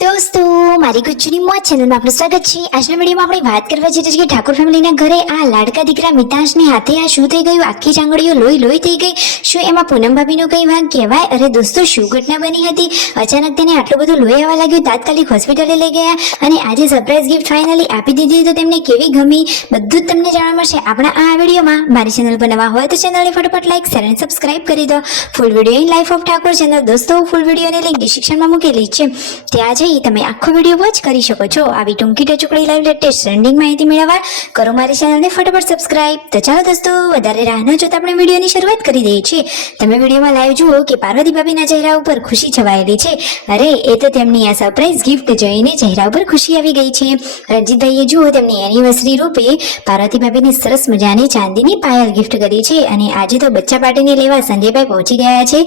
दोस्तों मारी गुज्जूनी मौज चैनल में आपનું સ્વાગત છે। આજના વિડીયોમાં આપણે વાત કરવા જઈએ છીએ કે ઠાકોર ફેમિલીના ઘરે આ લાડકા દીકરા મિતાંશને હાથે આ શું થઈ ગયું, આખી ચાંગડીઓ લોહી લોહી થઈ ગઈ। શું એમાં પૂનમ ભાભીનો કઈ વાંક કહેવાય? અરે દોસ્તો, શું ઘટના બની હતી? અચાનક તેને આટલું બધું લોહી આવવા લાગ્યું, તાત્કાલિક હોસ્પિટલે લઈ ગયા અને આજે સરપ્રાઈઝ ગિફ્ટ ફાઇનલી આપી દીધી તો તેમને કેવી ગમી, બધું જ તમને જાણવા મળશે આપણા આ વિડીયોમાં। મારી ચેનલ પર નવા હોય તો ચેનલને ફટાફટ લાઈક શેર અને સબસ્ક્રાઇબ કરી દો। Full video in life of Thakor channel દોસ્તો, ફૂલ વિડીયોની લિંક ડિસ્ક્રિપ્શનમાં મૂકેલી છે, ત્યાં જઈ તમે આખો વિડીયો વોચ કરી શકો છો। આવી ટૂંકી ટચુકડી લાઈવ લેટેસ્ટ ટ્રેન્ડિંગ માહિતી મેળવવા કરો મારી ચેનલને ફટાફટ સબસ્ક્રાઇબ। તો ચાલો દોસ્તો, વધારે રાહ ન જોતા આપણે વિડીયોની શરૂઆત કરી દઈએ છીએ। તમે વિડીયોમાં લાઈવ જુઓ કે પાર્વતી ભાભીના ચહેરા ઉપર ખુશી છવાયેલી છે। અરે એ તો તેમની આ સરપ્રાઈઝ ગિફ્ટ જોઈને ચહેરા ઉપર ખુશી આવી ગઈ છે। રણજીતભાઈએ જુઓ તેમની એનિવર્સરી રૂપે પાર્વતી ભાભીને સરસ મજાની ચાંદીની પાયલ ગિફ્ટ કરી છે અને આજે તો બચ્ચા પાર્ટીને લેવા સંજયભાઈ પહોંચી ગયા છે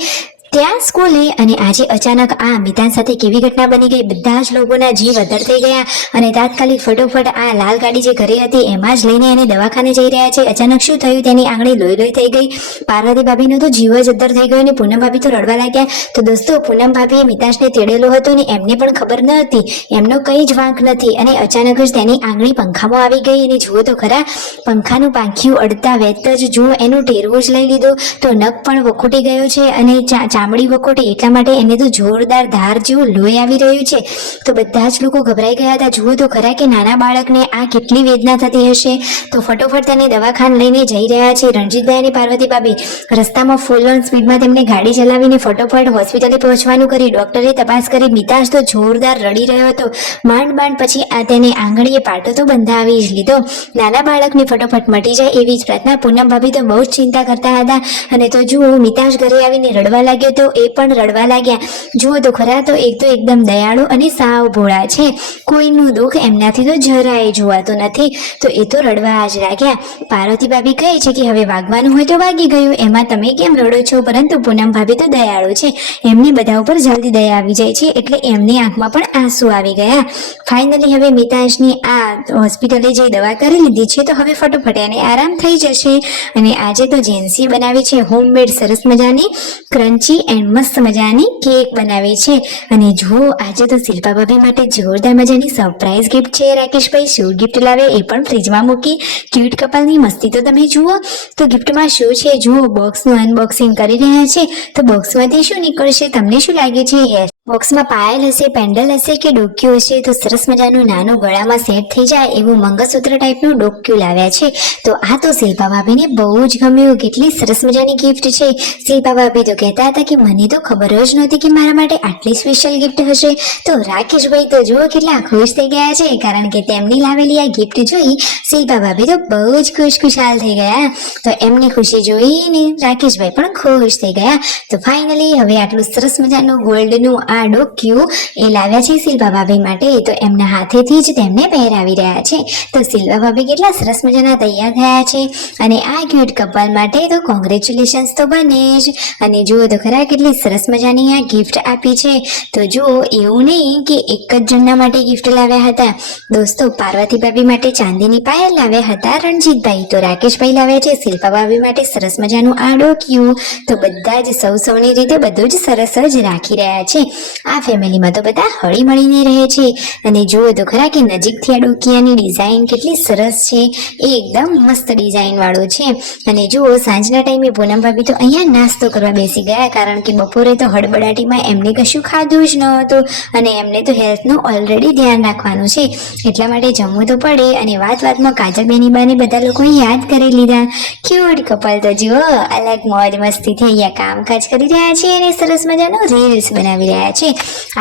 ત્યાં સ્કૂલે। અને આજે અચાનક આ મિતાંશ સાથે કેવી ઘટના બની ગઈ, બધા જ લોકોના જીવ અધર થઈ ગયા અને તાત્કાલિક ફટોફટ આ લાલ ગાડી જે ઘરે હતી એમાં જ લઈને એને દવાખાને જઈ રહ્યા છે। અચાનક શું થયું, તેની આંગળી લોહી લોહી થઈ ગઈ, પાર્વતી ભાભીનો તો જીવ જ અધર થઈ ગયો અને પૂનમ ભાભી તો રડવા લાગ્યા। તો દોસ્તો, પૂનમ ભાભીએ મિતાંશને તેડેલો હતો અને એમને પણ ખબર ન હતી, એમનો કંઈ જ વાંક નથી અને અચાનક જ તેની આંગળી પંખામાં આવી ગઈ અને જુઓ તો ખરા, પંખાનું પાંખિયું અડતા વેત જ જુઓ એનું ટેરવો જ લઈ લીધો, તો નખ પણ વખોટી ગયો છે અને ચામડી વખોટી, એટલા માટે એને તો જોરદાર ધાર જેવું લોહી આવી રહ્યું છે। તો બધા જ લોકો ગભરાઈ ગયા હતા। જુઓ તો ખરા કે નાના બાળકને આ કેટલી વેદના થતી હશે। તો ફટોફટ તેને દવાખાને લઈને જઈ રહ્યા છે રણજીતભાઈ અને પાર્વતી ભાભી। રસ્તામાં ફૂલ ઓન સ્પીડમાં તેમને ગાડી ચલાવીને ફટોફટ હોસ્પિટલે પહોંચવાનું કરી, ડોક્ટરે તપાસ કરી, મિતાંશ તો જોરદાર રડી રહ્યો હતો, માંડ પછી આ તેને આંગળીએ પાટો તો બંધાવી જ લીધો। નાના બાળકની ફટોફટ મટી જાય એવી જ પ્રાર્થના। પૂનમ ભાભી તો બહુ જ ચિંતા કરતા હતા અને તો જુઓ મિતાંશ ઘરે આવીને રડવા લાગ્યો તો એ પણ રડવા લાગ્યા। જુઓ તો ખરા, તો એકદમ દયાળુ અને સાવ ભોળા છે, કોઈનું દુઃખ એમનાથી તો જરાય જોવાતું નથી, તો એ તો રડવા જ લાગ્યા। પાર્વતી ભાભી કહે છે કે હવે વાગવાનું હોય તો વાગી ગયું, એમાં તમે કેમ રડો છો? પરંતુ પૂનમ ભાભી તો દયાળુ છે, એમની બધા ઉપર જલ્દી દયા આવી જાય છે, એટલે એમની આંખમાં પણ આંસુ આવી ગયા। ફાઇનલી હવે મિતાંશની આ હોસ્પિટલે જઈ દવા કરી લીધી છે, તો હવે ફટોફટ એને આરામ થઈ જશે। અને આજે તો જેન્સી બનાવી છે હોમમેડ સરસ મજાની ક્રન્ચી એન્ડ મસ્ત મજાની કેક બનાવી છે। અને જુઓ આજે તો શિલ્પા ભાભી માટે જોરદાર મજાની સરપ્રાઈઝ ગિફ્ટ છે। રાકેશભાઈ શું ગિફ્ટ લાવે એ પણ ફ્રીજમાં મૂકી, ક્યુટ કપલની મસ્તી તો તમે જુઓ। તો ગિફ્ટમાં શું છે જુઓ, બોક્સનું અનબોક્સિંગ કરી રહ્યા છે, તો બોક્સમાંથી શું નીકળશે તમને શું લાગે છે? બોક્સમાં પાયલ હશે, પેન્ડલ હશે કે ડોક્યુ હશે? તો સરસ મજાનું નાનું ગળામાં સેટ થઈ જાય એવું મંગળસૂત્ર ટાઈપનું ડોક્યુ લાવ્યા છે। તો આ તો શિલ્પા ભાભીને બહુ જ ગમ્યું, કેટલી સરસ મજાની ગિફ્ટ છે। શિલ્પા ભાભી તો કહેતા હતા કે મને તો ખબર જ નહોતી કે મારા માટે આટલી સ્પેશિયલ ગિફ્ટ હશે। તો રાકેશભાઈ તો જુઓ કેટલા ખુશ થઈ ગયા છે, કારણ કે તેમની લાવેલી આ ગિફ્ટ જોઈ શિલ્પા ભાભી તો બહુ જ ખુશખુશાલ થઈ ગયા। તો એમની ખુશી જોઈને રાકેશભાઈ પણ ખુશ થઈ ગયા। તો ફાઇનલી હવે આટલું સરસ મજાનું ગોલ્ડનું આ ડોક્યુ એ લાવ્યા છે શિલ્પા ભાભી માટે, તો એમના હાથેથી જ તેમને પહેરાવી રહ્યા છે। તો શિલ્પા ભાભી કેટલા સરસ મજાના તૈયાર થયા છે અને આ ક્યુટ કપલ માટે તો કોંગ્રેચ્યુલેશન્સ તો બને જ। અને જુઓ તો ખરા કેટલી સરસ મજાની આ ગિફ્ટ આપી છે। તો જુઓ, એવું નહીં કે એક જ જણના માટે ગિફ્ટ લાવ્યા હતા દોસ્તો, પાર્વતી ભાભી માટે ચાંદીની પાયલ લાવ્યા હતા રણજીતભાઈ, તો રાકેશભાઈ લાવ્યા છે શિલ્પા ભાભી માટે સરસ મજાનું આ ડોક્યુ। તો બધા જ સૌની રીતે બધું જ સરસ જ રાખી રહ્યા છે। આ ફેમિલીમાં તો બધા હળી મળીને રહે છે। અને જુઓ તો ખરા કે નજીકથી આ ડોકિયાની ડિઝાઇન કેટલી સરસ છે, એ એકદમ મસ્ત ડિઝાઇન વાળું છે। અને જુઓ સાંજના ટાઈમે પૂનમ ભાભી તો અહીંયા નાસ્તો કરવા બેસી ગયા, કારણ કે બપોરે તો હડબડાટીમાં એમને કશું ખાધું જ નહોતું અને એમને તો હેલ્થનું ઓલરેડી ધ્યાન રાખવાનું છે, એટલા માટે જમવું તો પડે। અને વાતમાં કાજલ બેનીબાને બધા લોકોએ યાદ કરી લીધા। ક્યુટ કપલ તો જુઓ અલગ મોજ મસ્તીથી અહીંયા કામકાજ કરી રહ્યા છે અને સરસ મજાનો રીલ્સ બનાવી રહ્યા છે।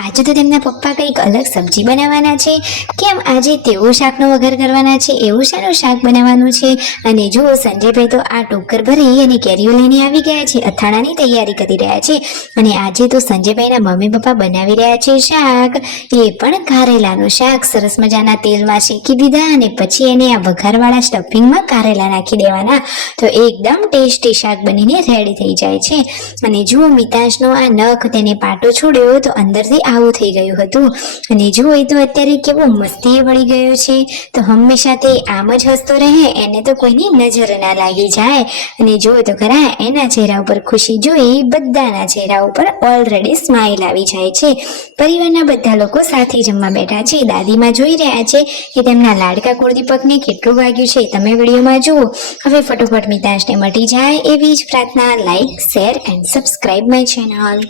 આજે તો તેમના પપ્પા કંઈક અલગ સબ્જી બનાવવાના છે, કેમ આજે તેઓ શાકનો વઘાર કરવાના છે, એવું શાનું શાક બનાવવાનું છે? અને જુઓ સંજયભાઈ તો આ ટોકર ભરી અને કેરીઓ લઈને આવી ગયા છે, અથાણાની તૈયારી કરી રહ્યા છે। અને આજે તો સંજયભાઈના મમ્મી પપ્પા બનાવી રહ્યા છે શાક, એ પણ કારેલાનું શાક। સરસ મજાના તેલમાં શેકી દીધા અને પછી એને આ વઘારવાળા સ્ટફિંગમાં કારેલા નાખી દેવાના, તો એકદમ ટેસ્ટી શાક બનીને રેડી થઈ જાય છે। અને જુઓ મિતાંશનો આ નખ તેને પાટો છોડ્યો તો અંદરથી આવું થઈ ગયું હતું. અને જુઓ એ તો અત્યારે કેવો મસ્તીએ વળી ગયો છે. તો હંમેશા તે આમ જ હસતો રહે, એને તો કોઈની નજર ના લાગી જાય. અને જુઓ તો ખરા એના ચહેરા ઉપર ખુશી જોઈ બધાના ચહેરા ઉપર ઓલરેડી સ્માઇલ આવી જાય છે. પરિવારના બધા લોકો સાથે જમવા બેઠા છે. દાદીમાં જોઈ રહ્યા છે કે તેમના લાડકા કુળદીપકને કેટલું વાગ્યું છે. તમે વિડીયોમાં જુઓ. હવે ફટોફટ મિતાંશને મટી જાય એવી જ પ્રાર્થના. Like, share and subscribe my channel.